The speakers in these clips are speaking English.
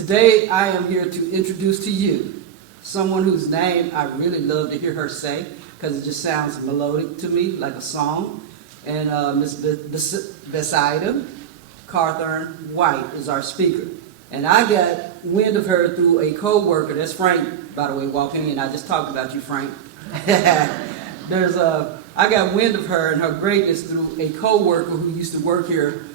Today I am here to introduce to you someone whose name I really love to hear her say because it just sounds melodic to me, like a song. And Miss Besaida Carthern White is our speaker. And I got wind of her through a co-worker. That's Frank, by the way, walking in. I just talked about you, Frank. I got wind of her and her greatness through a co-worker who used to work here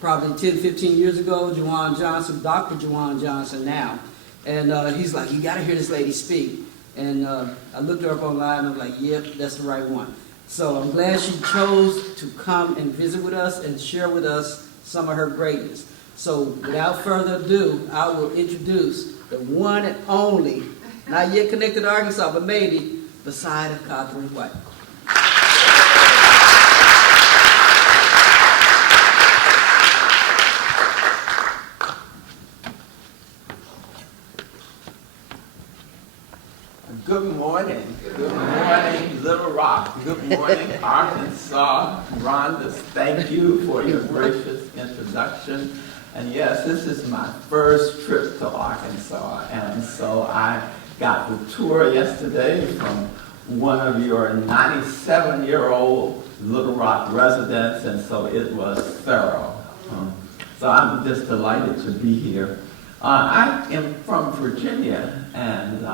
probably 10, 15 years ago, Juwan Johnson, Dr. Juwan Johnson now. And he's like, you got to hear this lady speak. And I looked her up online and I'm like, yep, that's the right one. So I'm glad she chose to come and visit with us and share with us some of her greatness. So without further ado, I will introduce the one and only, not yet connected to Arkansas, but maybe, Besaida Carthern White. Good morning. Good morning, Little Rock. Good morning, Arkansas. Rhonda, thank you for your gracious introduction. And yes, this is my first trip to Arkansas. And so I got the tour yesterday from one of your 97-year-old Little Rock residents, and so it was thorough. So I'm just delighted to be here. I am from Virginia, and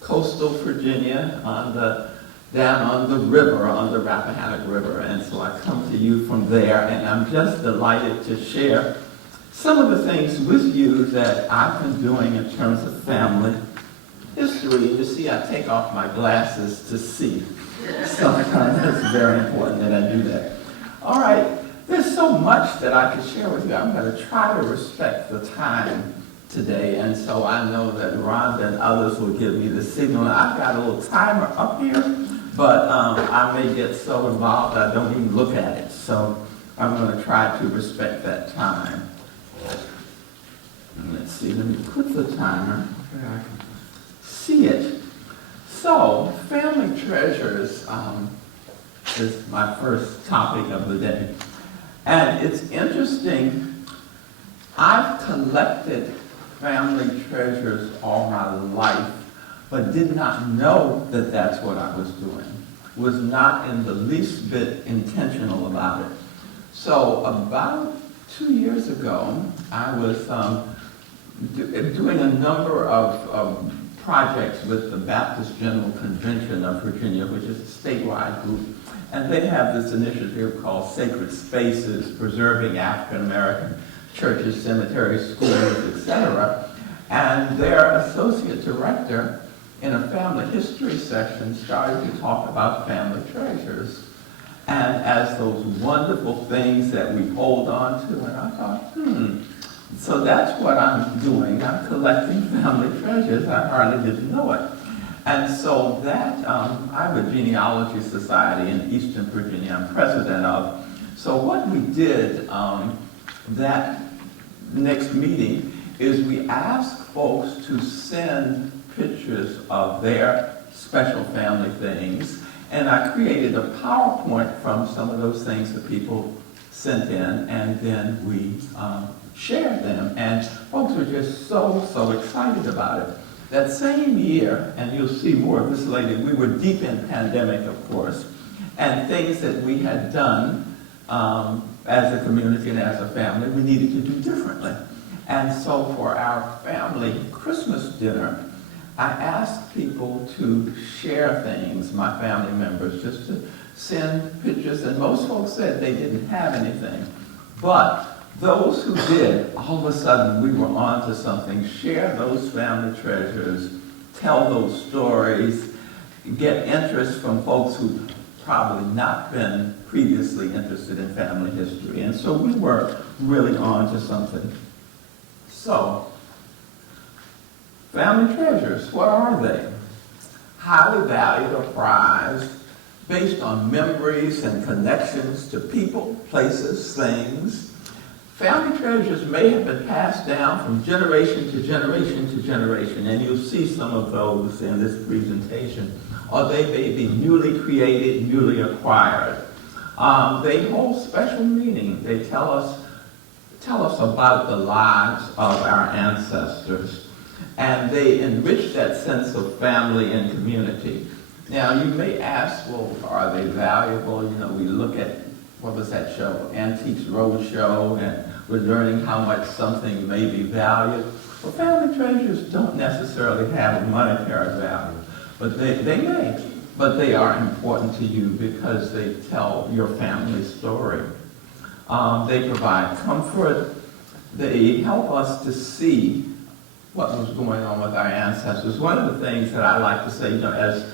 coastal Virginia down on the river, on the Rappahannock River. And so I come to you from there, and I'm just delighted to share some of the things with you that I've been doing in terms of family history. You see, I take off my glasses to see. So it's very important that I do that. All right, there's so much that I could share with you. I'm going to try to respect the time today, and so I know that Rhonda and others will give me the signal. I've got a little timer up here, but I may get so involved I don't even look at it. So I'm going to try to respect that time. Let's see, let me put the timer where I can see it. So, family treasures is my first topic of the day. And it's interesting, I've collected family treasures all my life, but did not know that that's what I was doing. Was not in the least bit intentional about it. So about 2 years ago, I was doing a number of projects with the Baptist General Convention of Virginia, which is a statewide group. And they have this initiative called Sacred Spaces, Preserving African American Churches, Cemeteries, Schools, etc. And their associate director in a family history section started to talk about family treasures. And as those wonderful things that we hold on to, and I thought, so that's what I'm doing. I'm collecting family treasures. I hardly didn't know it. And so that, I have a genealogy society in Eastern Virginia I'm president of. So what we did that next meeting is we asked folks to send pictures of their special family things, and I created a PowerPoint from some of those things that people sent in, and then we shared them, and folks were just so excited about it. That same year, and you'll see more of this later, we were deep in pandemic, of course, and things that we had done as a community and as a family, we needed to do differently. And so for our family Christmas dinner, I asked people to share things, my family members, just to send pictures, and most folks said they didn't have anything. But those who did, all of a sudden we were on to something. Share those family treasures, tell those stories, get interest from folks who probably not been previously interested in family history. And so we were really on to something. So, family treasures, what are they? Highly valued or prized, based on memories and connections to people, places, things. Family treasures may have been passed down from generation to generation to generation, and you'll see some of those in this presentation. Or they may be newly created, newly acquired. They hold special meaning. They tell tell us about the lives of our ancestors, and they enrich that sense of family and community. Now, you may ask, well, are they valuable? You know, we look at, what was that show, Antiques Roadshow, and we're learning how much something may be valued. Well, family treasures don't necessarily have a monetary value, but they may. But they are important to you because they tell your family story. They provide comfort. They help us to see what was going on with our ancestors. One of the things that I like to say, you know, as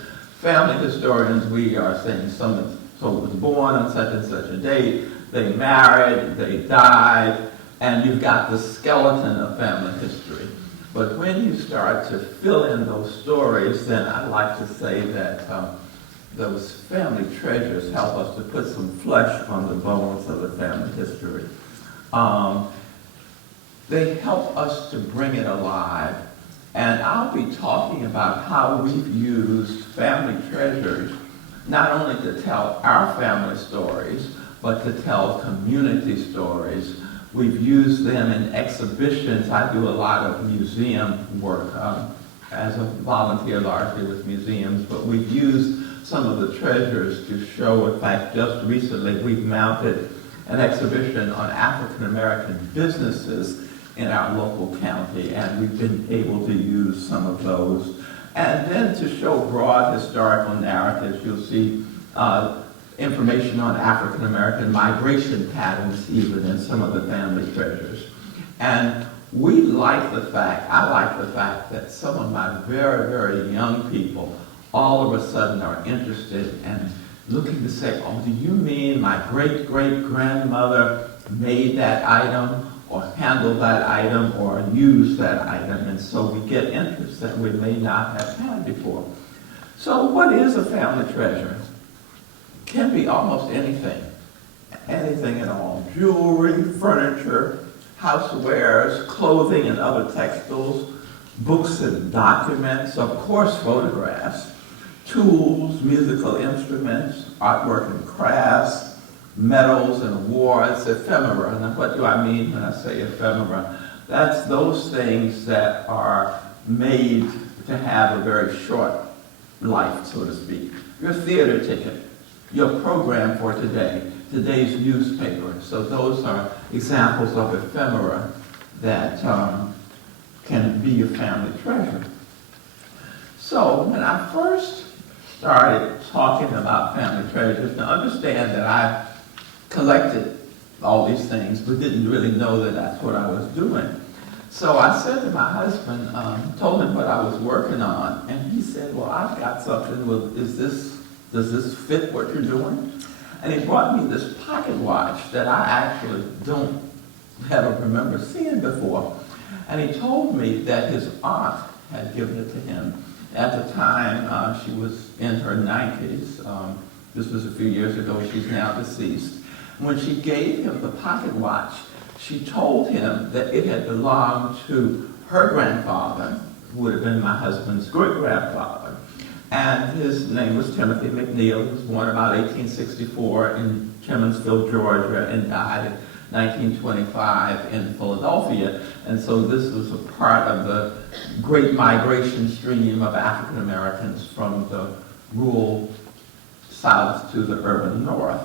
family historians, we are saying so was born on such and such a date, they married, they died, and you've got the skeleton of family history. But when you start to fill in those stories, then I like to say that those family treasures help us to put some flesh on the bones of the family history. They help us to bring it alive. And I'll be talking about how we've used family treasures not only to tell our family stories, but to tell community stories. We've used them in exhibitions. I do a lot of museum work as a volunteer largely with museums, but we've used some of the treasures to show. In fact, just recently we've mounted an exhibition on African American businesses in our local county, and we've been able to use some of those. And then to show broad historical narratives, you'll see information on African American migration patterns even in some of the family treasures. And I like the fact that some of my very, very young people all of a sudden are interested and looking to say, oh, do you mean my great-great-grandmother made that item or handled that item or used that item? And so we get interest that we may not have had before. So what is a family treasure? Can be almost anything at all. Jewelry, furniture, housewares, clothing and other textiles, books and documents, of course photographs, tools, musical instruments, artwork and crafts, medals and awards, ephemera. Now what do I mean when I say ephemera? That's those things that are made to have a very short life, so to speak. Your theater ticket, your program for today, today's newspaper. So those are examples of ephemera that can be your family treasure. So when I first started talking about family treasures, now understand that I collected all these things, but didn't really know that that's what I was doing. So I said to my husband, told him what I was working on, and he said, well, I've got something. Well, does this fit what you're doing? And he brought me this pocket watch that I actually don't ever remember seeing before. And he told me that his aunt had given it to him. At the time, she was in her 90s. This was a few years ago. She's now deceased. When she gave him the pocket watch, she told him that it had belonged to her grandfather, who would have been my husband's great-grandfather. And his name was Timothy McNeil. He was born about 1864 in Clemensville, Georgia, and died in 1925 in Philadelphia. And so this was a part of the great migration stream of African Americans from the rural south to the urban north.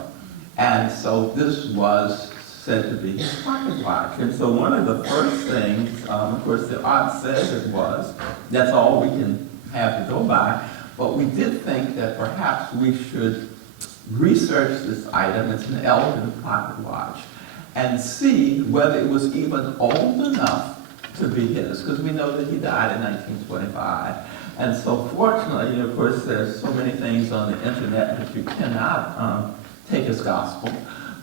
And so this was said to be his pocket watch. And so one of the first things, of course the aunt says it was, that's all we can have to go by, but we did think that perhaps we should research this item, it's an Elgin pocket watch, and see whether it was even old enough to be his, because we know that he died in 1925. And so fortunately, of course, there's so many things on the internet that you cannot take as gospel,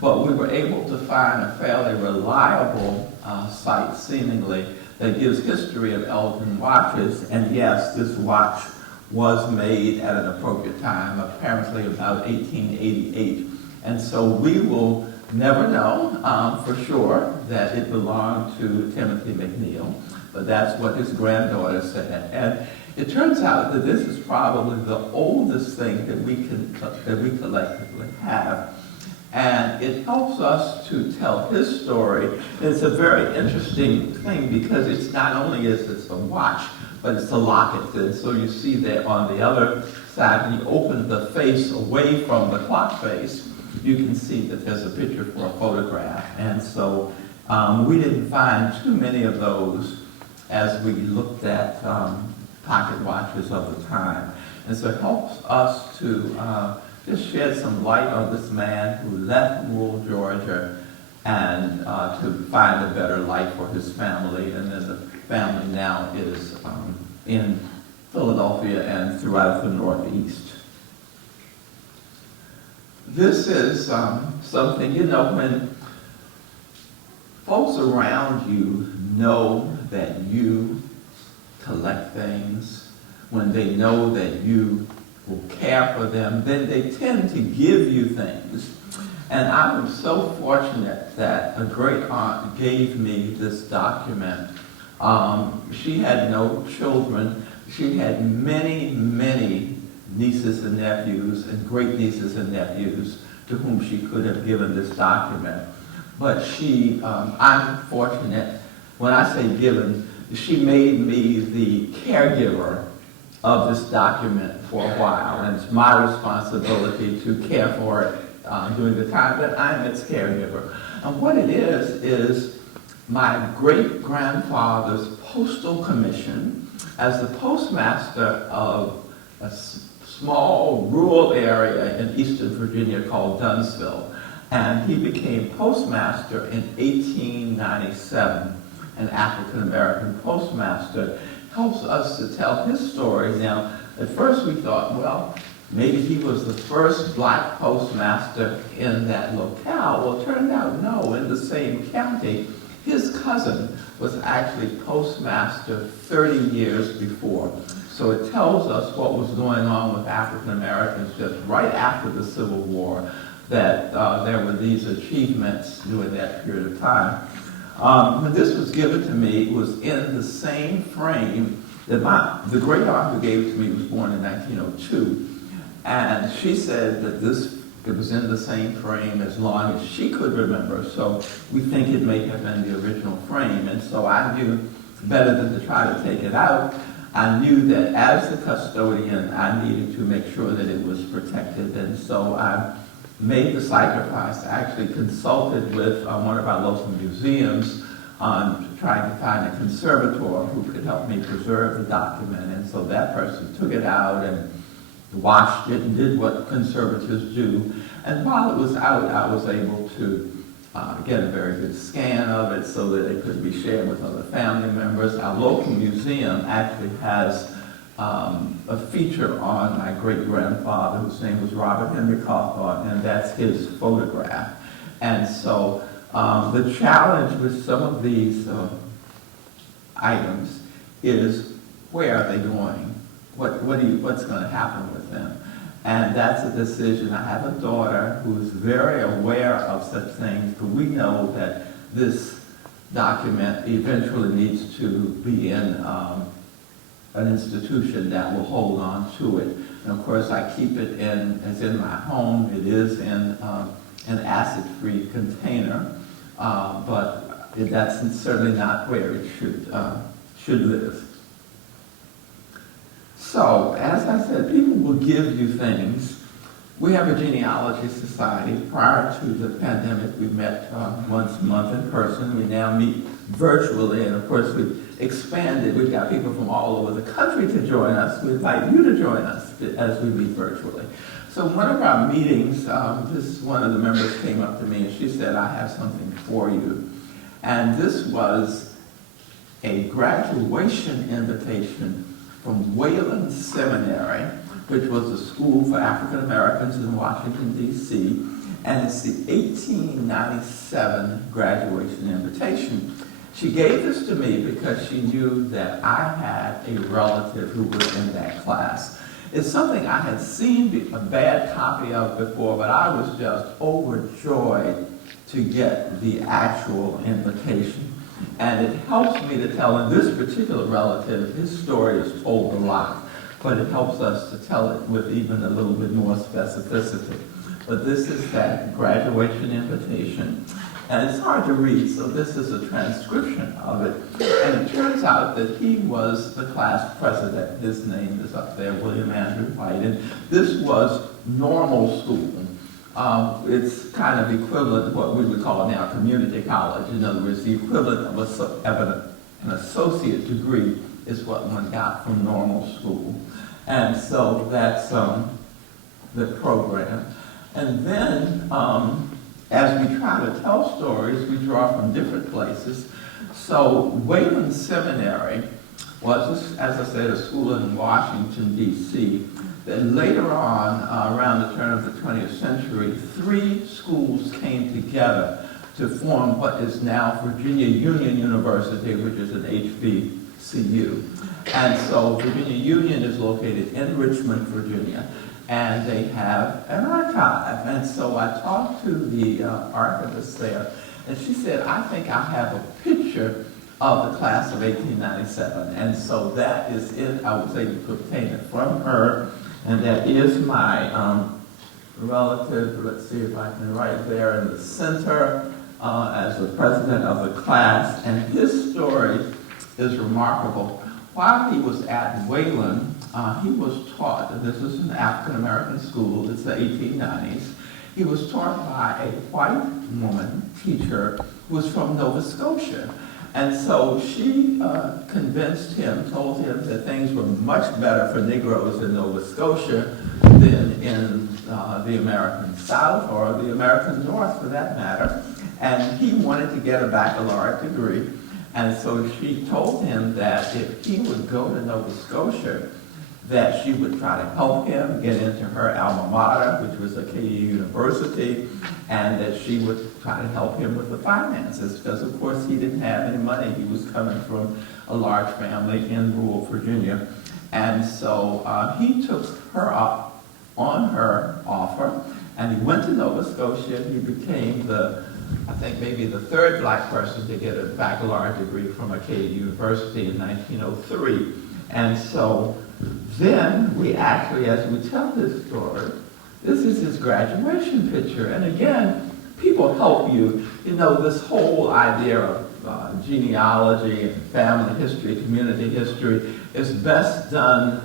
but we were able to find a fairly reliable site, seemingly, that gives history of Elgin watches. And yes, this watch was made at an appropriate time, apparently about 1888. And so we will never know for sure that it belonged to Timothy McNeil, but that's what his granddaughter said. And it turns out that this is probably the oldest thing that we collectively have. And it helps us to tell his story. It's a very interesting thing because it's not only is it a watch, but it's a locket. And so you see that on the other side, when you open the face away from the clock face, you can see that there's a picture for a photograph. And so we didn't find too many of those as we looked at pocket watches of the time. And so it helps us to just shed some light on this man who left rural Georgia and to find a better life for his family. And then the family now is in Philadelphia and throughout the Northeast. This is something, you know, when folks around you know that you collect things, when they know that you will care for them, then they tend to give you things. And I was so fortunate that a great aunt gave me this document. She had no children. She had many, many nieces and nephews and great nieces and nephews to whom she could have given this document. But she, I'm fortunate, when I say given, she made me the caregiver of this document for a while, and it's my responsibility to care for it during the time that I'm its caregiver. And what it is my great-grandfather's postal commission as the postmaster of a small rural area in eastern Virginia called Dunsville. And he became postmaster in 1897, an African-American postmaster. Helps us to tell his story. Now, at first we thought, well, maybe he was the first black postmaster in that locale. Well, it turned out, no, in the same county, his cousin was actually postmaster 30 years before. So it tells us what was going on with African Americans just right after the Civil War, that there were these achievements during that period of time. When this was given to me, it was in the same frame that the great aunt who gave it to me was born in 1902. And she said that it was in the same frame as long as she could remember. So we think it may have been the original frame. And so I knew better than to try to take it out. I knew that as the custodian, I needed to make sure that it was protected. And so I made the sacrifice. I actually consulted with one of our local museums on trying to find a conservator who could help me preserve the document. And so that person took it out and washed it and did what conservators do. And while it was out, I was able to get a very good scan of it so that it could be shared with other family members. Our local museum actually has a feature on my great-grandfather, whose name was Robert Henry Cawthorn, and that's his photograph. And so the challenge with some of these items is, where are they going? What's going to happen with them? And that's a decision. I have a daughter who's very aware of such things, but we know that this document eventually needs to be in an institution that will hold on to it. And of course, I keep it it's in my home. It is in an acid-free container, but that's certainly not where it should live. So, as I said, people will give you things. We have a genealogy society. Prior to the pandemic, we met once a month in person. We now meet virtually, and of course, we expanded. We've got people from all over the country to join us. We invite you to join us as we meet virtually. So one of our meetings, one of the members came up to me and she said, I have something for you. And this was a graduation invitation from Wayland Seminary, which was a school for African Americans in Washington, D.C., and it's the 1897 graduation invitation. She gave this to me because she knew that I had a relative who was in that class. It's something I had seen a bad copy of before, but I was just overjoyed to get the actual invitation. And it helps me to tell, in this particular relative, his story is told a lot, but it helps us to tell it with even a little bit more specificity. but this is that graduation invitation. And it's hard to read, so this is a transcription of it. And it turns out that he was the class president. His name is up there, William Andrew White. And this was normal school. It's kind of equivalent to what we would call now community college. In other words, the equivalent of an associate degree is what one got from normal school. And so that's the program. And then, as we try to tell stories, we draw from different places. So Wayland Seminary was, as I said, a school in Washington, D.C. Then later on, around the turn of the 20th century, 3 schools came together to form what is now Virginia Union University, which is an HBCU. And so Virginia Union is located in Richmond, Virginia, and they have an archive. And so I talked to the archivist there, and she said, I think I have a picture of the class of 1897. And so that is it. I was able to obtain it from her, and that is my relative. Let's see if I can write there in the center as the president of the class. And his story is remarkable. While he was at Wayland, he was taught, and this is an African-American school, it's the 1890s, he was taught by a white woman teacher who was from Nova Scotia. And so she convinced him, told him that things were much better for Negroes in Nova Scotia than in the American South or the American North for that matter. And he wanted to get a baccalaureate degree. And so she told him that if he would go to Nova Scotia, that she would try to help him get into her alma mater, which was Acadia University, and that she would try to help him with the finances, because of course he didn't have any money. He was coming from a large family in rural Virginia. And so he took her up on her offer, and he went to Nova Scotia. He became I think maybe the 3rd black person to get a baccalaureate degree from Acadia University in 1903. And so then we actually, as we tell this story, this is his graduation picture. And again, people help you. You know, this whole idea of genealogy and family history, community history is best done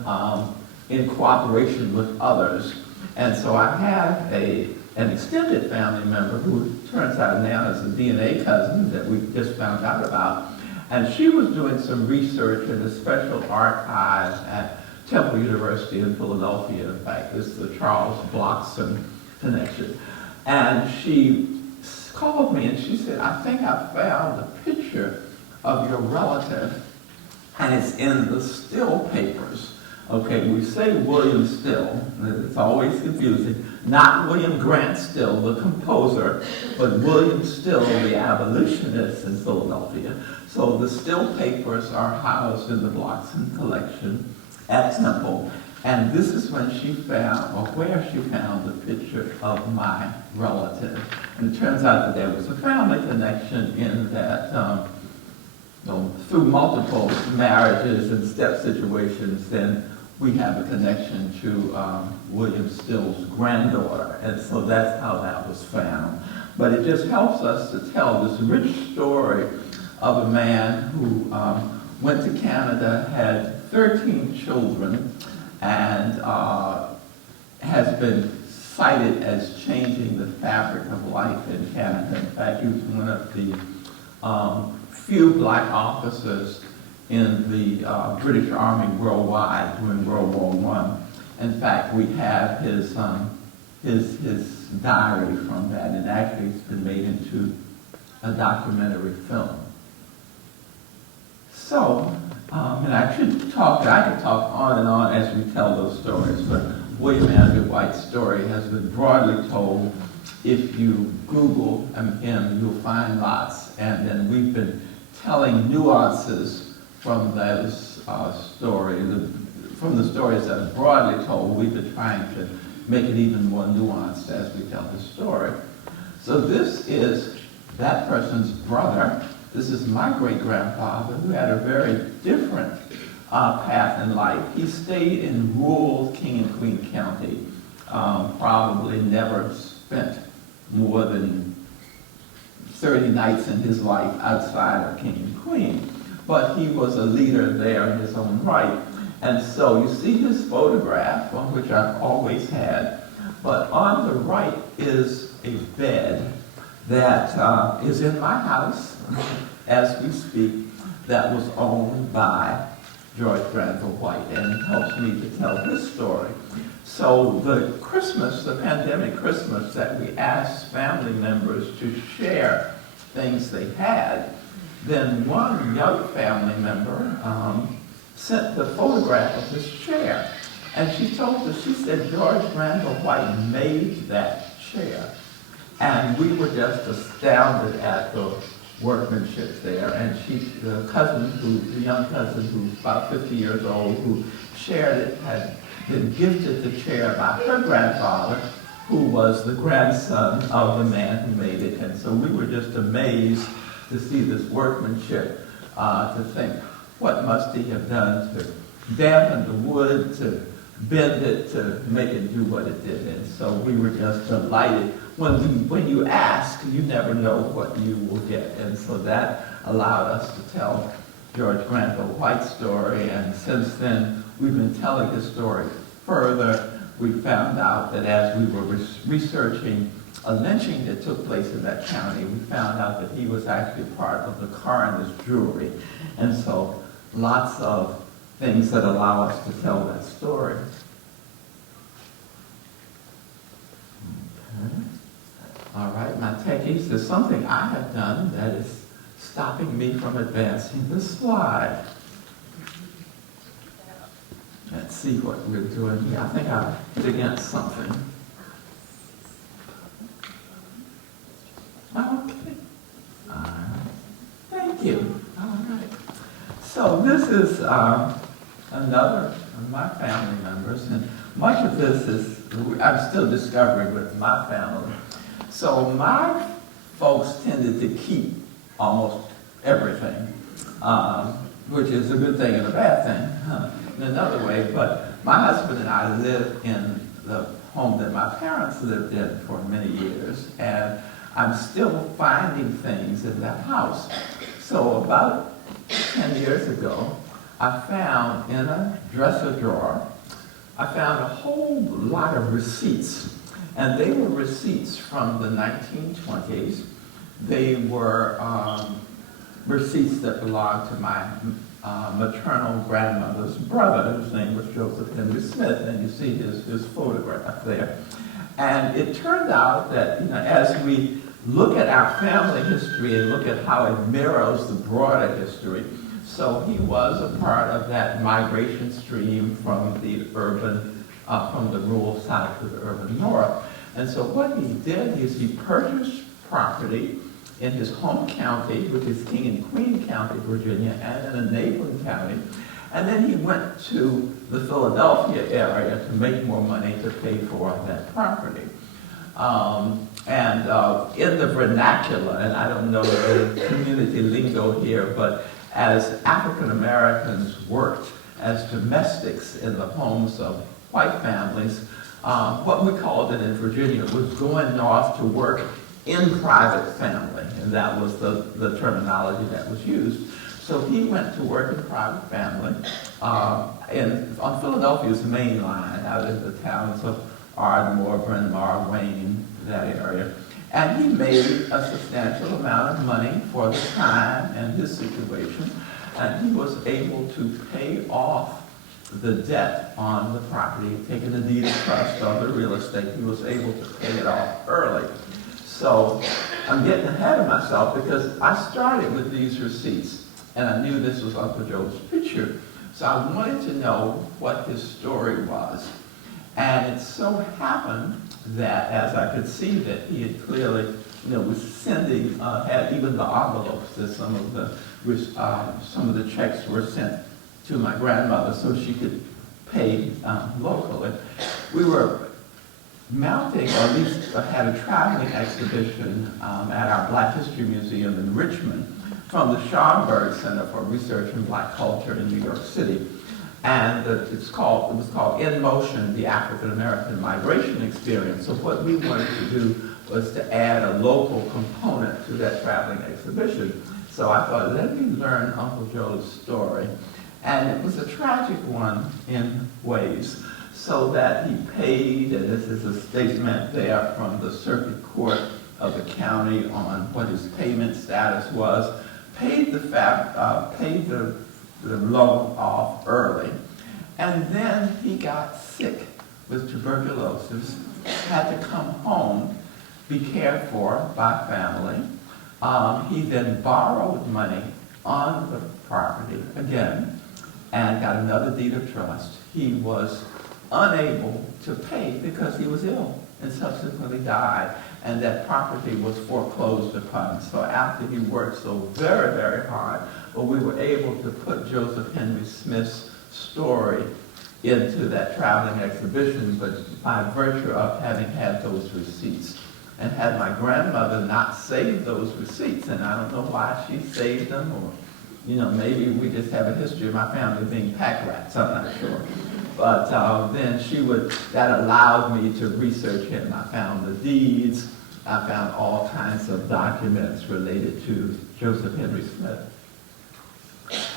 in cooperation with others. And so I have an extended family member who turns out now is a DNA cousin that we just found out about. And she was doing some research in a special archive at Temple University in Philadelphia. In fact, this is the Charles Blockson connection. And she called me and she said, I think I found a picture of your relative, and it's in the Still papers. Okay, we say William Still, it's always confusing. Not William Grant Still, the composer, but William Still, the abolitionist in Philadelphia. So the Still papers are housed in the Blockson collection at Temple. And this is when she found, or where she found the picture of my relative. And it turns out that there was a family connection in that through multiple marriages and step situations, then we have a connection to William Still's granddaughter. And so that's how that was found. But it just helps us to tell this rich story of a man who went to Canada, had 13 children, and has been cited as changing the fabric of life in Canada. In fact, he was one of the few black officers in the British Army worldwide during World War I. In fact, we have his diary from that, and actually it's been made into a documentary film. So, and I could talk on and on as we tell those stories, but William Andrew White's story has been broadly told. If you Google him, you'll find lots, and then we've been telling nuances from those stories, from the stories that are broadly told. We've been trying to make it even more nuanced as we tell the story. So this is that person's brother. This is my great-grandfather, who had a very different path in life. He stayed in rural King and Queen County, probably never spent more than 30 nights in his life outside of King and Queen, but he was a leader there in his own right. And so you see his photograph, on which I've always had, but on the right is a bed that is in my house as we speak, that was owned by George Granville White, and it helps me to tell his story. So the Christmas, the pandemic Christmas, that we asked family members to share things they had, then one young family member sent the photograph of his chair. And she told us, she said, George Granville White made that chair. And we were just astounded at the workmanship there. And the young cousin who's about 50 years old, who shared it, had been gifted the chair by her grandfather, who was the grandson of the man who made it. And so we were just amazed to see this workmanship, to think, what must he have done to dampen the wood, to bend it, to make it do what it did. And so we were just delighted. When you ask, you never know what you will get. And so that allowed us to tell George Granville White's story. And since then, we've been telling his story further. We found out that as we were researching a lynching that took place in that county, we found out that he was actually part of the coroner's jury. And so lots of things that allow us to tell that story. Okay. All right, my techies, there's something I have done that is stopping me from advancing the slide. Let's see what we're doing here. I think I hit against something. Okay. All right. Thank you. All right. So this is another of my family members, and much of this is, I'm still discovering with my family. So my folks tended to keep almost everything, which is a good thing and a bad thing in another way. But my husband and I lived in the home that my parents lived in for many years, and I'm still finding things in that house. So about 10 years ago, I found in a dresser drawer, I found a whole lot of receipts. And they were receipts from the 1920s. They were receipts that belonged to my maternal grandmother's brother, whose name was Joseph Henry Smith, and you see his photograph there. And it turned out that, as we look at our family history and look at how it mirrors the broader history, so he was a part of that migration stream from the from the rural south to the urban north. And so what he did is he purchased property in his home county, which is King and Queen County, Virginia, and in a neighboring county. And then he went to the Philadelphia area to make more money to pay for that property. In the vernacular, and I don't know the community lingo here, but as African Americans worked as domestics in the homes of white families, what we called it in Virginia was going north to work in private family, and that was the terminology that was used. So he went to work in private family on Philadelphia's main line, out in the towns of Ardmore, Bryn Mawr, Wayne, that area. And he made a substantial amount of money for the time and his situation, and he was able to pay off the debt on the property, taking a deed of trust on the real estate. He was able to pay it off early. So I'm getting ahead of myself because I started with these receipts, and I knew this was Uncle Joe's picture. So I wanted to know what his story was. And it so happened that as I could see that he had clearly, was sending, had even the envelopes that some of the checks were sent to my grandmother so she could pay locally. We were mounting, or at least had a traveling exhibition at our Black History Museum in Richmond from the Schomburg Center for Research in Black Culture in New York City. And it was called In Motion, the African American Migration Experience. So what we wanted to do was to add a local component to that traveling exhibition. So I thought, let me learn Uncle Joe's story. And it was a tragic one in ways, so that he paid, and this is a statement there from the circuit court of the county on what his payment status was, paid the loan off early, and then he got sick with tuberculosis, had to come home, be cared for by family. He then borrowed money on the property again and got another deed of trust. He was unable to pay because he was ill and subsequently died, and that property was foreclosed upon. So after he worked so very, very hard, but we were able to put Joseph Henry Smith's story into that traveling exhibition, but by virtue of having had those receipts. And had my grandmother not saved those receipts, and I don't know why she saved them, or maybe we just have a history of my family being pack rats, I'm not sure. But then that allowed me to research him. I found the deeds, I found all kinds of documents related to Joseph Henry Smith.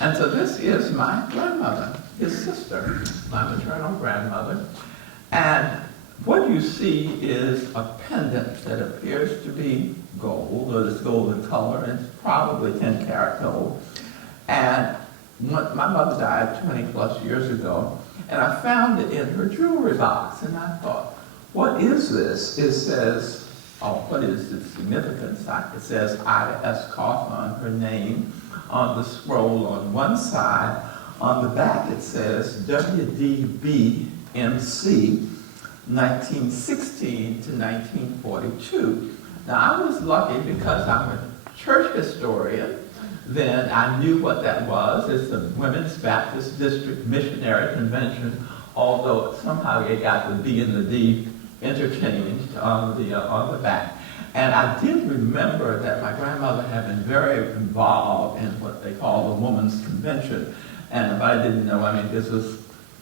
And so this is my grandmother, his sister, my maternal grandmother. And what you see is a pendant that appears to be gold, or this golden color, and it's probably 10 karat gold. And my mother died 20 plus years ago, and I found it in her jewelry box, and I thought, what is this? It says, what is its significance? It says Ida S. Cawthon, her name, on the scroll on one side. On the back it says WDB MC 1916 to 1942. Now I was lucky because I'm a church historian. Then I knew what that was. It's the Women's Baptist District Missionary Convention, although somehow it got the B and the D interchanged on the back. And I did remember that my grandmother had been very involved in what they call the Women's Convention. And if I didn't know, this was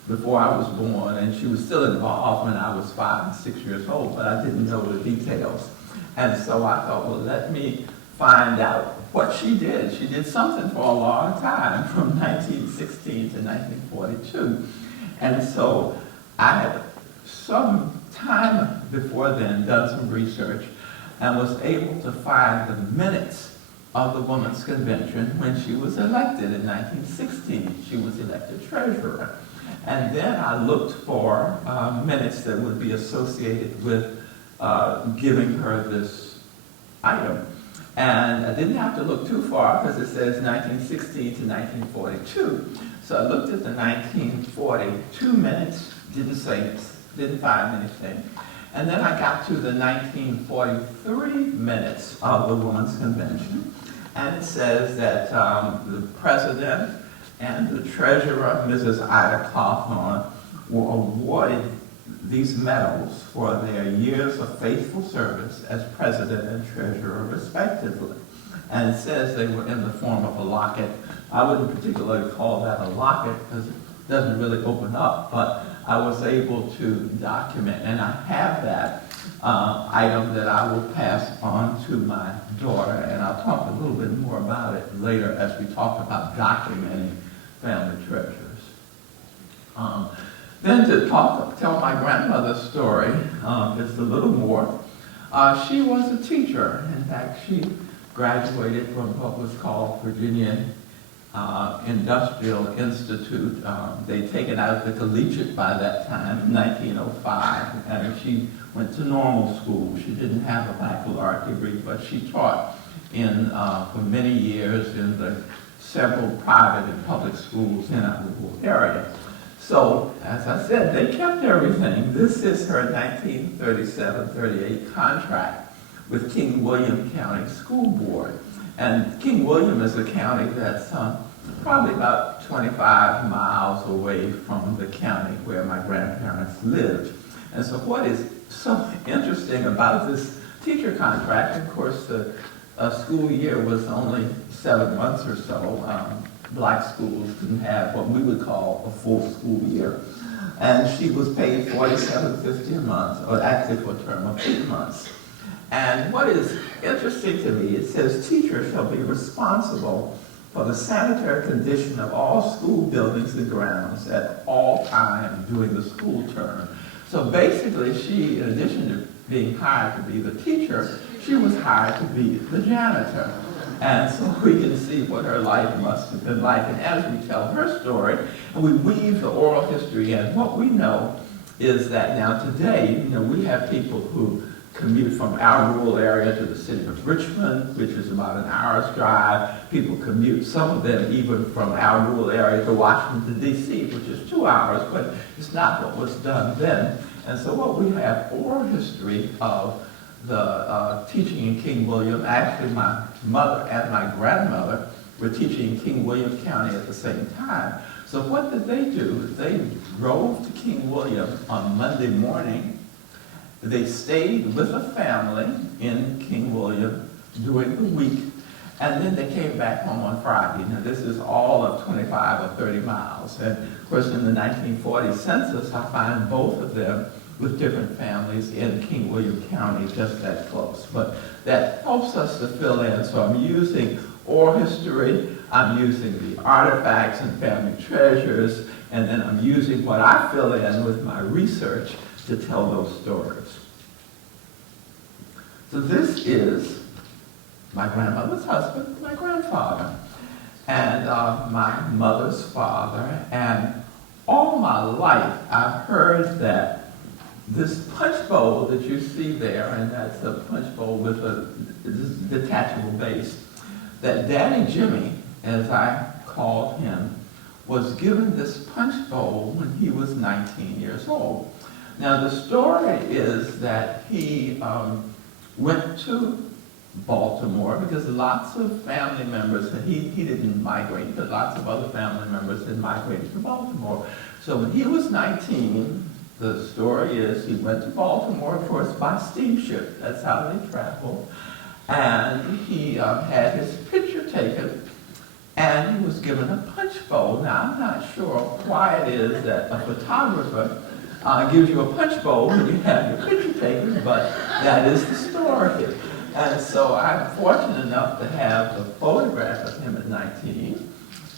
before I was born, and she was still involved when I was 5 and 6 years old, but I didn't know the details. And so I thought, well, let me find out what she did. She did something for a long time, from 1916 to 1942. And so I had some time before then done some research and was able to find the minutes of the Women's Convention when she was elected in 1916. She was elected treasurer. And then I looked for minutes that would be associated with giving her this item. And I didn't have to look too far because it says 1916 to 1942. So I looked at the 1942 minutes, didn't find anything. And then I got to the 1943 minutes of the Women's Convention. And it says that the president and the treasurer, Mrs. Ida Cawthon, were awarded these medals for their years of faithful service as president and treasurer, respectively. And it says they were in the form of a locket. I wouldn't particularly call that a locket because it doesn't really open up, but I was able to document, and I have that item that I will pass on to my daughter, and I'll talk a little bit more about it later as we talk about documenting family treasures. Then to tell my grandmother's story just a little more. She was a teacher. In fact, she graduated from what was called Virginia Industrial Institute. They'd taken out the collegiate by that time, in 1905, and she went to normal school. She didn't have a baccalaureate degree, but she taught for many years in the several private and public schools in our rural area. So, as I said, they kept everything. This is her 1937-38 contract with King William County School Board. And King William is a county that's probably about 25 miles away from the county where my grandparents lived. And so what is so interesting about this teacher contract, of course, the school year was only 7 months or so, black schools didn't have what we would call a full school year. And she was paid $47.50 a month, or actually for a term of 8 months. And what is interesting to me, it says teachers shall be responsible for the sanitary condition of all school buildings and grounds at all times during the school term. So basically she, in addition to being hired to be the teacher, she was hired to be the janitor. And so we can see what her life must have been like. And as we tell her story, and we weave the oral history in, what we know is that now today, we have people who commute from our rural area to the city of Richmond, which is about an hour's drive. People commute, some of them even from our rural area to Washington, D.C., which is 2 hours, but it's not what was done then. And so what we have oral history of the teaching in King William. Actually, my mother and my grandmother were teaching in King William County at the same time. So what did they do? They drove to King William on Monday morning. They stayed with a family in King William during the week, and then they came back home on Friday. Now, this is all of 25 or 30 miles. And, of course, in the 1940 census, I find both of them with different families in King William County, just that close. But that helps us to fill in. So I'm using oral history, I'm using the artifacts and family treasures, and then I'm using what I fill in with my research to tell those stories. So this is my grandmother's husband, my grandfather, and my mother's father. And all my life I've heard that this punch bowl that you see there, and that's a punch bowl with a detachable base, that Daddy Jimmy, as I called him, was given this punch bowl when he was 19 years old. Now the story is that he went to Baltimore because lots of family members, and he didn't migrate, but lots of other family members had migrated to Baltimore. So when he was 19, the story is he went to Baltimore, of course, by steamship. That's how they traveled. And he had his picture taken, and he was given a punch bowl. Now, I'm not sure why it is that a photographer gives you a punch bowl when you have your picture taken, but that is the story. And so I'm fortunate enough to have the photograph of him at 19.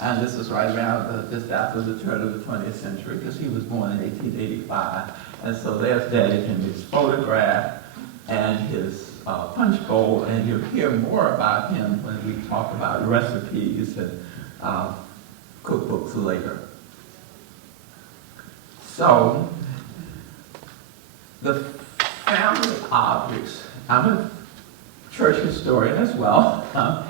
And this is right around just after the turn of the 20th century, because he was born in 1885. And so there's Daddy Jimmy's photograph and his punch bowl, and you'll hear more about him when we talk about recipes and cookbooks later. So, the family objects, I'm a church historian as well,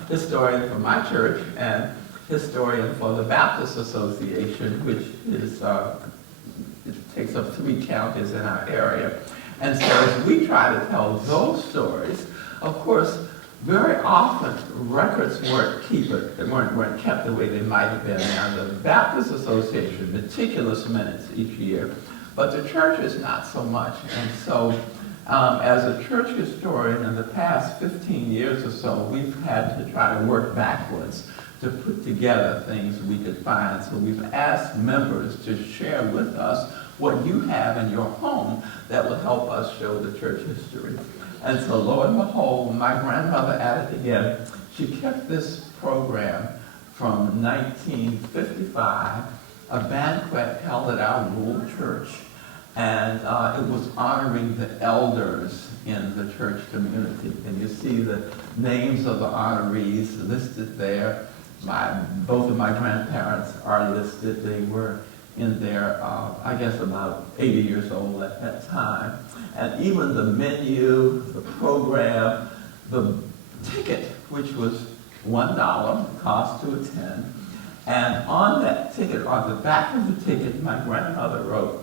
historian for my church, and historian for the Baptist Association, which is, it takes up 3 counties in our area. And so as we try to tell those stories, of course, very often records weren't kept the way they might have been. Now, the Baptist Association, meticulous minutes each year, but the church is not so much. And so as a church historian in the past 15 years or so, we've had to try to work backwards to put together things we could find. So we've asked members to share with us what you have in your home that will help us show the church history. And so lo and behold, my grandmother at it again, she kept this program from 1955, a banquet held at our rural church. And it was honoring the elders in the church community. And you see the names of the honorees listed there. Both of my grandparents are listed. They were in their, I guess, about 80 years old at that time. And even the menu, the program, the ticket, which was $1, cost to attend. And on that ticket, on the back of the ticket, my grandmother wrote,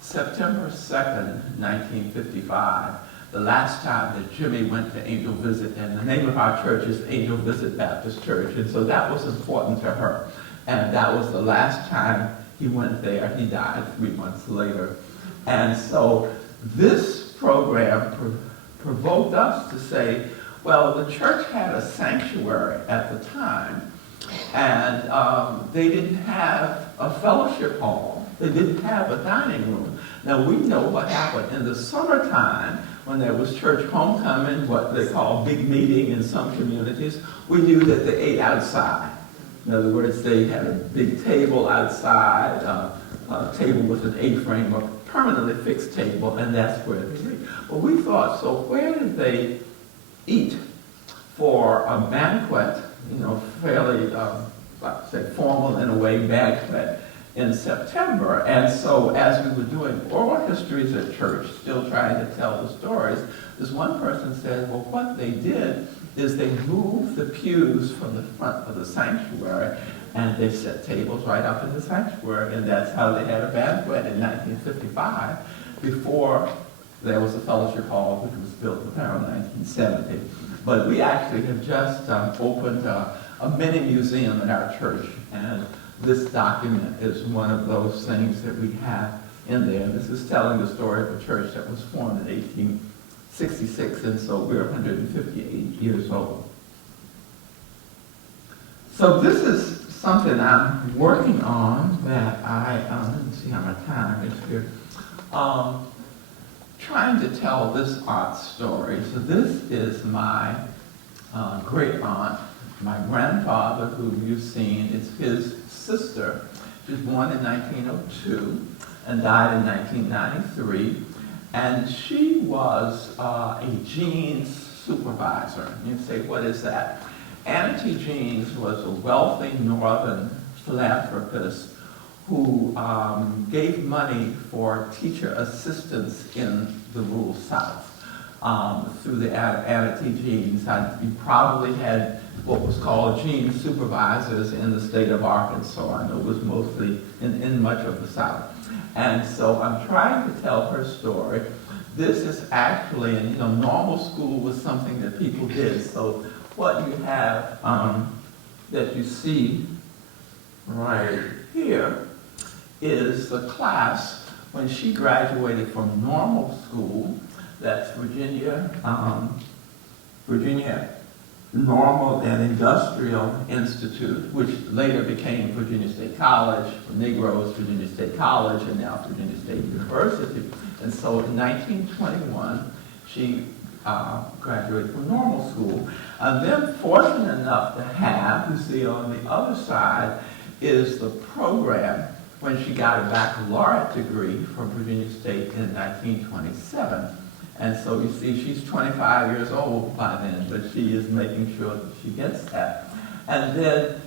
September 2nd, 1955, the last time that Jimmy went to Angel Visit, and the name of our church is Angel Visit Baptist Church, and so that was important to her. And that was the last time he went there. He died 3 months later. And so this program provoked us to say, well, the church had a sanctuary at the time, And they didn't have a fellowship hall. They didn't have a dining room. Now we know what happened in the summertime when there was church homecoming, what they call big meeting in some communities. We knew that they ate outside. In other words, they had a big table outside, a table with an A-frame, a permanently fixed table, and that's where they ate. But we thought, so where did they eat for a banquet, fairly, say, formal in a way, banquet in September? And so as we were doing oral histories at church, still trying to tell the stories, this one person said, well, what they did is they moved the pews from the front of the sanctuary and they set tables right up in the sanctuary, and that's how they had a banquet in 1955 before there was a fellowship hall, which was built around 1970. But we actually have just opened a mini museum in our church, and this document is one of those things that we have in there. This is telling the story of a church that was formed in 1866, and so we're 158 years old. So this is something I'm working on that let me see how my time is here. Trying to tell this aunt story. So this is my great aunt, my grandfather, who you've seen. It's his sister. She was born in 1902 and died in 1993. And she was a jeans supervisor. You say, what is that? Anna T. Jeans was a wealthy northern philanthropist who gave money for teacher assistants in the rural South through the Anna T. Jeans. You probably had what was called jeans supervisors in the state of Arkansas. I know it was mostly in much of the South. And so I'm trying to tell her story. This is actually, normal school was something that people did. So what you have that you see right here is the class when she graduated from normal school. That's Virginia Normal and Industrial Institute, which later became Virginia State College for Negroes, Virginia State College, and now Virginia State University. And so in 1921, she graduated from normal school. And then fortunate enough to have, you see on the other side, is the program when she got a baccalaureate degree from Virginia State in 1927. And so you see, she's 25 years old by then, but she is making sure that she gets that. And then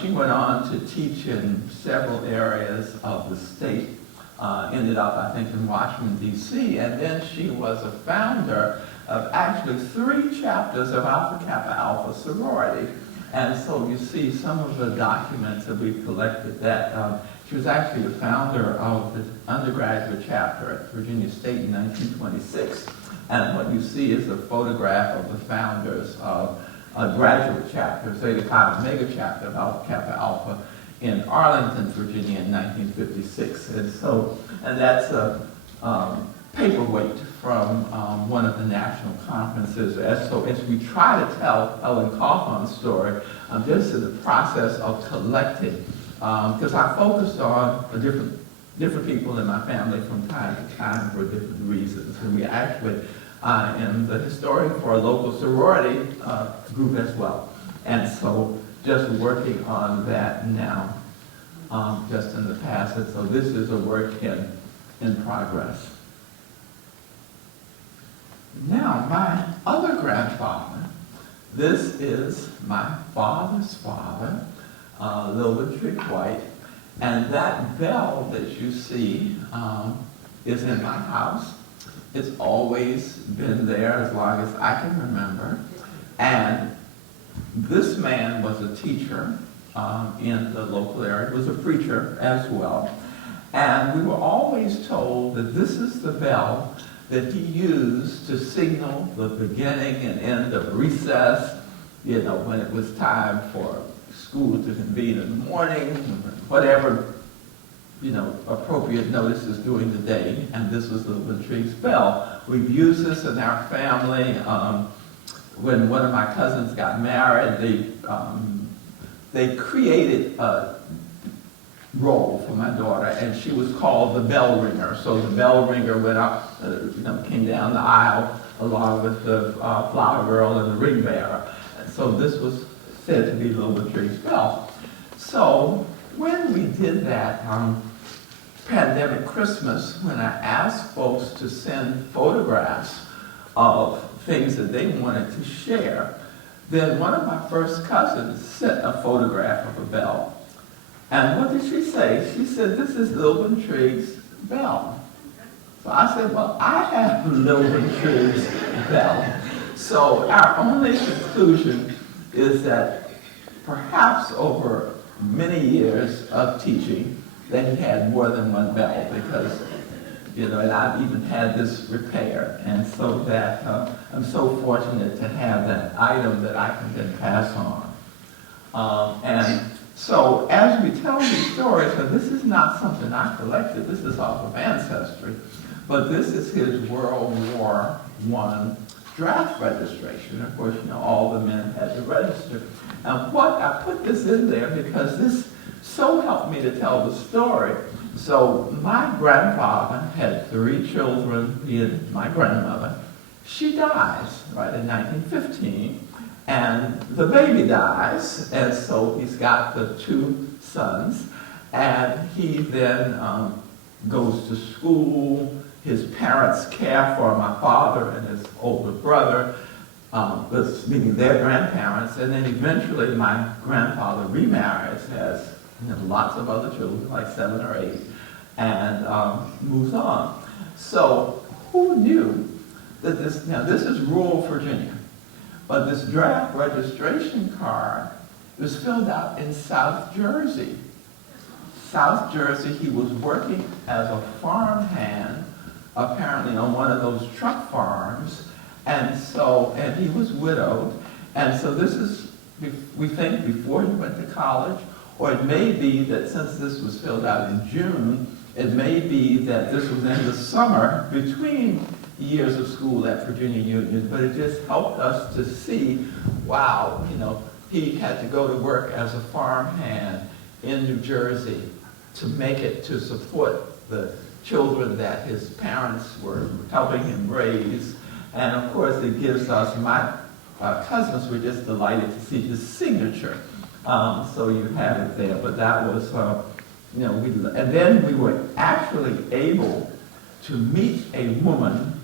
she went on to teach in several areas of the state, ended up, I think, in Washington, D.C., and then she was a founder of actually 3 chapters of Alpha Kappa Alpha sorority. And so you see some of the documents that we've collected that she was actually the founder of the undergraduate chapter at Virginia State in 1926. And what you see is a photograph of the founders of a graduate chapter, Zeta Kappa Mega chapter of Alpha Kappa Alpha in Arlington, Virginia in 1956. And that's a paperweight from one of the national conferences. So as we try to tell Ellen Cawthon's story, I'm just in the process of collecting, because I focused on different people in my family from time to time for different reasons. And we actually, I am the historian for a local sorority group as well. And so just working on that now, just in the past. And so this is a work in progress. Now, my other grandfather, this is my father's father, Lilburn White, and that bell that you see is in my house. It's always been there as long as I can remember. And this man was a teacher in the local area, was a preacher as well. And we were always told that this is the bell that he used to signal the beginning and end of recess, when it was time for school to convene in the morning, whatever, appropriate notices during the day, and this was the Latrice's bell. We've used this in our family. When one of my cousins got married, they they created a role for my daughter, and she was called the bell ringer. So the bell ringer went up, came down the aisle along with the flower girl and the ring bearer. And so this was said to be Little Trig's bell. So when we did that pandemic Christmas, when I asked folks to send photographs of things that they wanted to share, then one of my first cousins sent a photograph of a bell. And what did she say? She said, "This is Little Trig's bell." So I said, "Well, I have Little Trig's bell." So our only conclusion is that perhaps over many years of teaching, that he had more than one bell, because, and I've even had this repaired, and so that I'm so fortunate to have that item that I can then pass on. And so as we tell these stories, so this is not something I collected, this is off of Ancestry, but this is his World War I draft registration. Of course, all the men had to register. And I put this in there because this so helped me to tell the story. So my grandfather had 3 children, he and my grandmother. She dies, right, in 1915, and the baby dies, and so he's got the 2 sons, and he then goes to school. His parents care for my father and his older brother, meaning their grandparents, and then eventually my grandfather remarries, has lots of other children, like 7 or 8, and moves on. So who knew that this is rural Virginia, but this draft registration card was filled out in South Jersey. South Jersey, he was working as a farmhand, apparently on one of those truck farms, and he was widowed, and so this is, we think, before he went to college, or it may be that since this was filled out in June, it may be that this was in the summer between years of school at Virginia Union, but it just helped us to see, wow, he had to go to work as a farmhand in New Jersey to make it to support the children that his parents were helping him raise. And of course it gives us, my cousins were just delighted to see his signature. So you have it there, but that was, and then we were actually able to meet a woman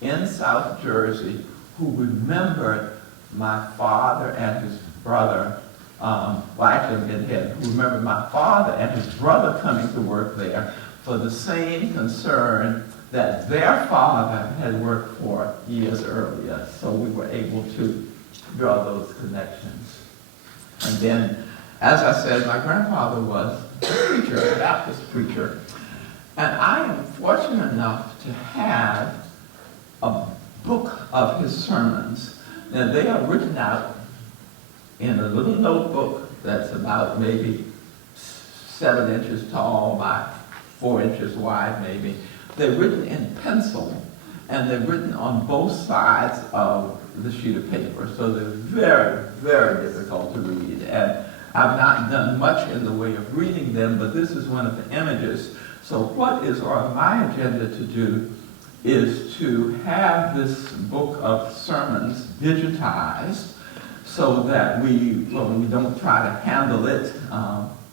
in South Jersey who remembered my father and his brother, who remembered my father and his brother coming to work there for the same concern that their father had worked for years earlier. So we were able to draw those connections. And then, as I said, my grandfather was a preacher, a Baptist preacher. And I am fortunate enough to have a book of his sermons. Now, they are written out in a little notebook that's about maybe 7 inches tall by 4 inches wide, maybe. They're written in pencil, and they're written on both sides of the sheet of paper. So they're very, very difficult to read. And I've not done much in the way of reading them, but this is one of the images. So what is on my agenda to do is to have this book of sermons digitized so that we don't try to handle it.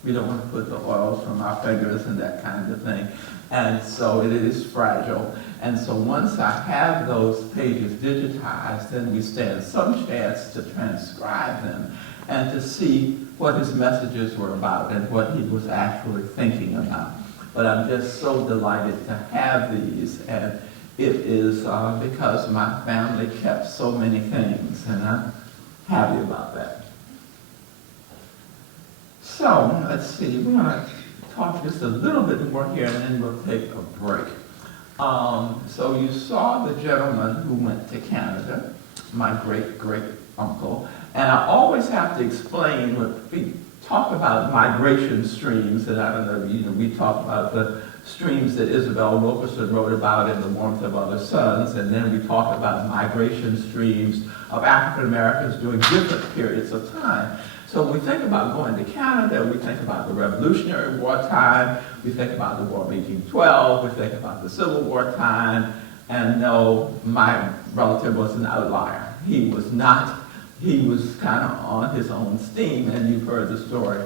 We don't want to put the oils from our fingers and that kind of thing. And so it is fragile. And so once I have those pages digitized, then we stand some chance to transcribe them and to see what his messages were about and what he was actually thinking about. But I'm just so delighted to have these, and it is because my family kept so many things, and I'm happy about that. So, let's see, we're going to talk just a little bit more here, and then we'll take a break. So you saw the gentleman who went to Canada, my great-great-uncle, and I always have to explain when we talk about migration streams, and I don't know, we talk about the streams that Isabel Wilkerson wrote about in The Warmth of Other Suns, and then we talk about migration streams of African Americans during different periods of time. So when we think about going to Canada, we think about the Revolutionary War time, we think about the War of 1812, we think about the Civil War time, and no, my relative was an outlier. He was not, he was kind of on his own steam, and you've heard the story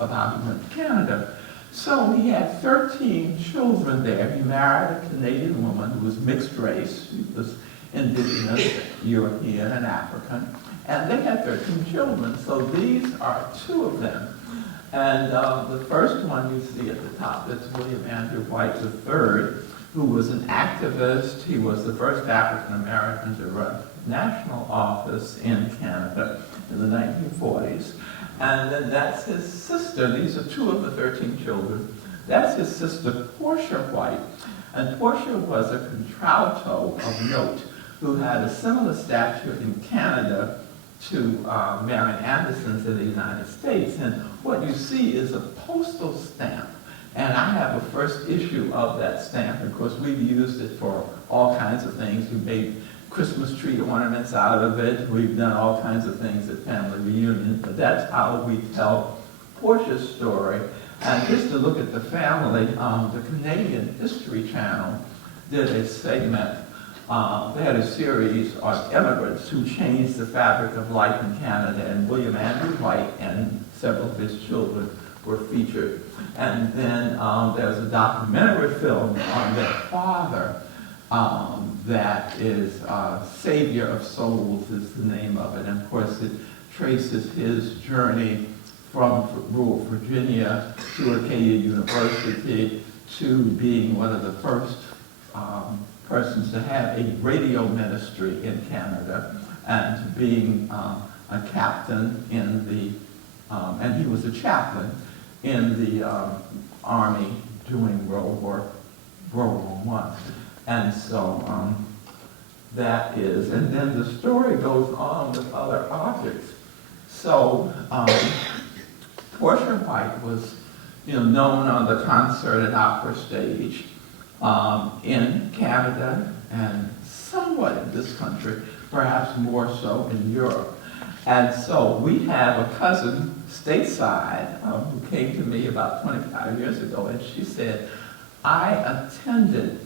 of how he went to Canada. So he had 13 children there. He married a Canadian woman who was mixed race. She was indigenous, European, and African. And they had 13 children. So these are two of them. And the first one you see at the top is William Andrew White III, who was an activist. He was the first African American to run national office in Canada in the 1940s. And then that's his sister. These are two of the 13 children. That's his sister, Portia White. And Portia was a contralto of note who had a similar stature in Canada to Marian Anderson's in the United States. And what you see is a postal stamp. And I have a first issue of that stamp. Of course, we've used it for all kinds of things. We've made Christmas tree ornaments out of it. We've done all kinds of things at family reunions, but that's how we tell Portia's story. And just to look at the family, the Canadian History Channel did a segment. They had a series on immigrants who changed the fabric of life in Canada, and William Andrew White and several of his children were featured. And then there's a documentary film on their father, that is Savior of Souls is the name of it. And of course it traces his journey from rural Virginia to Acadia University to being one of the first persons to have a radio ministry in Canada, and to being a captain in the, and he was a chaplain in the Army during World War I. And so that is, and then the story goes on with other objects. So Portia White was, known on the concert and opera stage in Canada and somewhat in this country, perhaps more so in Europe. And so we have a cousin stateside who came to me about 25 years ago, and she said, I attended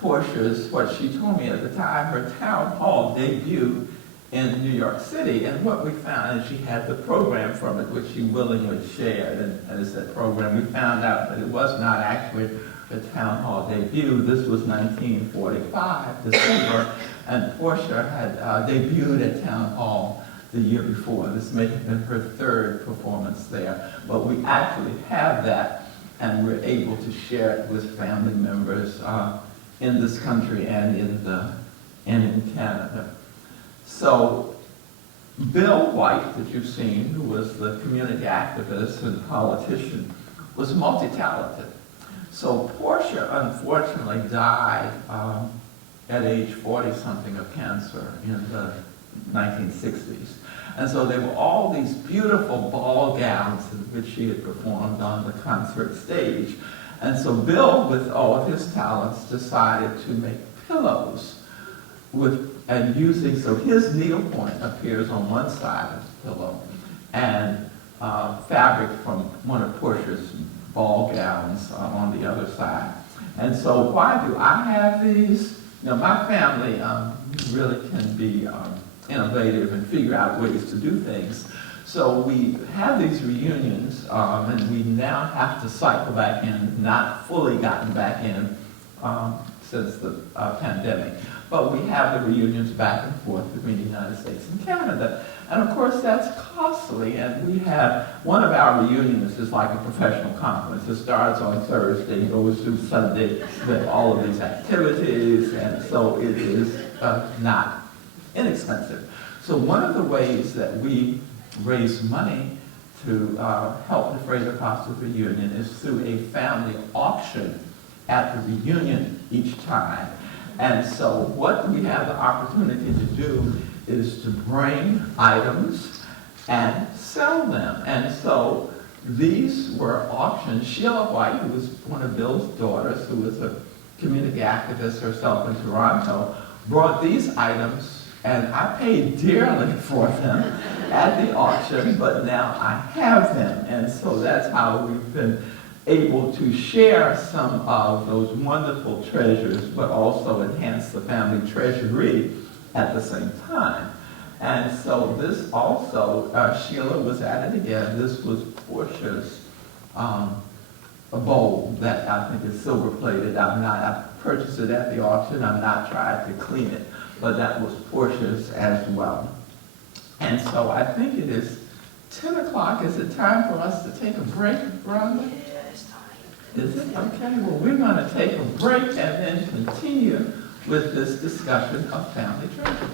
Portia's, what she told me at the time, her town hall debut in New York City. And what we found, and she had the program from it, which she willingly shared, and it's that program, we found out that it was not actually the town hall debut. This was 1945, December, and Portia had debuted at town hall the year before. This may have been her third performance there, but we actually have that, and we're able to share it with family members in this country and in Canada. So Bill White, that you've seen, who was the community activist and politician, was multi-talented. So Portia, unfortunately, died at age 40-something of cancer in the 1960s. And so there were all these beautiful ball gowns in which she had performed on the concert stage. And so Bill, with all of his talents, decided to make pillows and using, so his needlepoint appears on one side of the pillow, and fabric from one of Portia's ball gowns on the other side. And so why do I have these? My family really can be innovative and figure out ways to do things. So we have these reunions, and we now have to cycle back in, not fully gotten back in since the pandemic. But we have the reunions back and forth between the United States and Canada. And of course that's costly, and we have, one of our reunions is like a professional conference. It starts on Thursday, goes through Sunday with all of these activities, and so it is not inexpensive. So one of the ways that we raise money to help defray the cost of the reunion is through a family auction at the reunion each time. And so what we have the opportunity to do is to bring items and sell them. And so these were auctioned. Sheila White, who was one of Bill's daughters, who was a community activist herself in Toronto, brought these items, and I paid dearly for them. at the auction, but now I have them. And so that's how we've been able to share some of those wonderful treasures, but also enhance the family treasury at the same time. And so this also, Sheila was at it again. This was Portia's a bowl that I think is silver plated. I purchased it at the auction. I'm not trying to clean it, but that was Portia's as well. And so I think it is 10 o'clock. Is it time for us to take a break, Rhonda? Yeah, it's time. Is it? Okay, well, we're going to take a break and then continue with this discussion of family treasures.